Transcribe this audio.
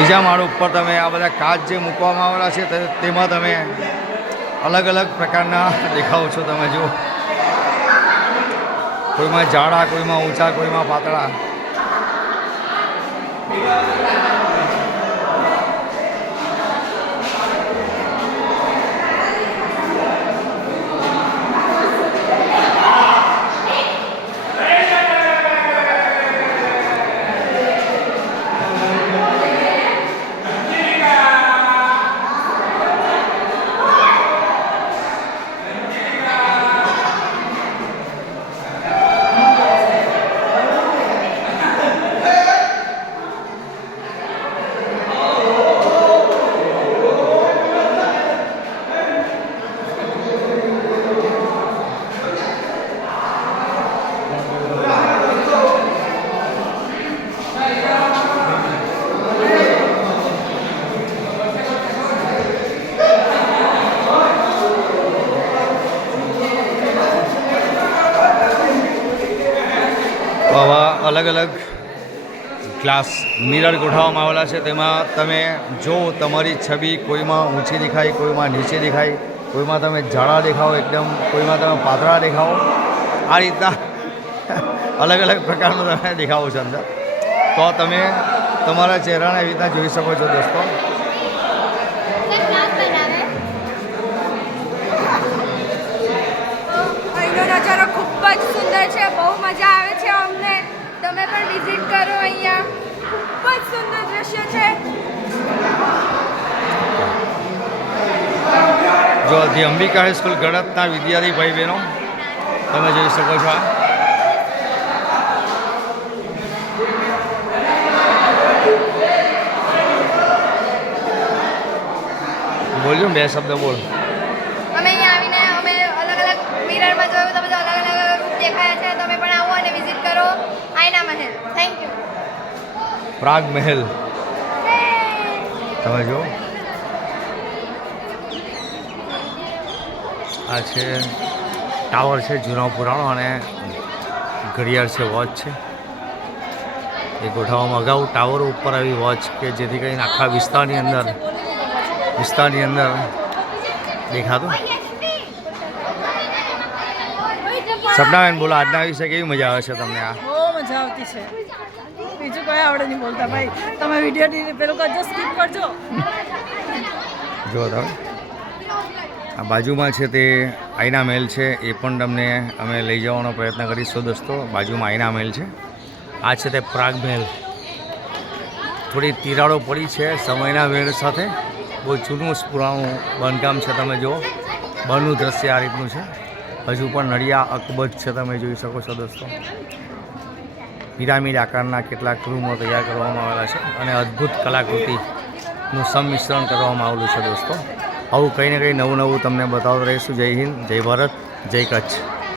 બીજા માળ ઉપર તમે આ બધા કાચ જે મૂકવામાં આવેલા છે તેમાં તમે અલગ અલગ પ્રકારના દેખાવ છો તમે જુઓ, કોઈમાં જાડા, કોઈમાં ઊંચા, કોઈમાં પાતળા. આવા અલગ અલગ ગ્લાસ મિરર ગોઠવવામાં આવેલા છે. તેમાં તમે જો તમારી છબી કોઈમાં ઊંચી દેખાય, કોઈમાં નીચે દેખાય, કોઈમાં તમે જાડા દેખાઓ એકદમ, કોઈમાં તમે પાતળા દેખાઓ. આ રીતના અલગ અલગ પ્રકારનું તમે દેખાવો છો અંદર. તો તમે તમારા ચહેરાને એવી રીતના જોઈ શકો છો દોસ્તો. નજારો ખૂબ જ સુંદર છે, બહુ મજા આવે છે અમને. તમે પણ વિઝિટ કરો, અહીંયા ખૂબ જ સુંદર દ્રશ્ય છે. જો ધી અંબિકા હાઈસ્કૂલ ગળતના વિદ્યાર્થી ભાઈ બહેનો તમે જોઈ શકો છો. બોલજો, બે શબ્દ બોલ. અમે અહીંયા આવીને અમે અલગ અલગ મિરરમાં જોયું તો બધા અલગ અલગ રૂપ દેખાયા છે. તમે પણ આવો અને વિઝિટ કરો આયના મહેલ. Thank you. પ્રાગ મહેલ તમે જો, આ છે ટાવર છે જૂનો પુરાણો, અને ઘડિયાળ છે, વોચ છે. એ ગોઠવવામાં અગાઉ ટાવરો ઉપર આવી વોચ કે જેથી કરીને આખા વિસ્તારની અંદર દેખાતું. સપનાબેન બોલો, આજના વિશે કેવી મજા આવે છે તમને? આ બહુ મજા આવતી છે, બીજું કોઈ આવડે નહીં બોલતા ભાઈ. તમે વિડીયો પેલું કરજો, સ્કીપ કરજો. જો તમે આ બાજુમાં છે તે આઈના મહેલ છે, એ પણ તમને અમે લઈ જવાનો પ્રયત્ન કરીશું દોસ્તો. બાજુમાં આઈના મહેલ છે. આ છે તે પ્રાગ મહેલ. થોડી તિરાડો પડી છે સમયના વેળ સાથે. બહુ જૂનું પુરાણું બાંધકામ છે. તમે જુઓ, બહારનું દ્રશ્ય આ રીતનું છે. હજુ પણ નળિયા અકબંધ છે, તમે જોઈ શકો છો દોસ્તો. પિરામિડ આકારના કેટલાક રૂમો તૈયાર કરવામાં આવેલા છે અને અદ્ભુત કલાકૃતિનું સંમિશ્રણ કરવામાં આવેલું છે દોસ્તો. આવું કંઈ ને કંઈ નવું તમને બતાવતું રહીશું. જય હિન્દ, જય ભારત, જય કચ્છ.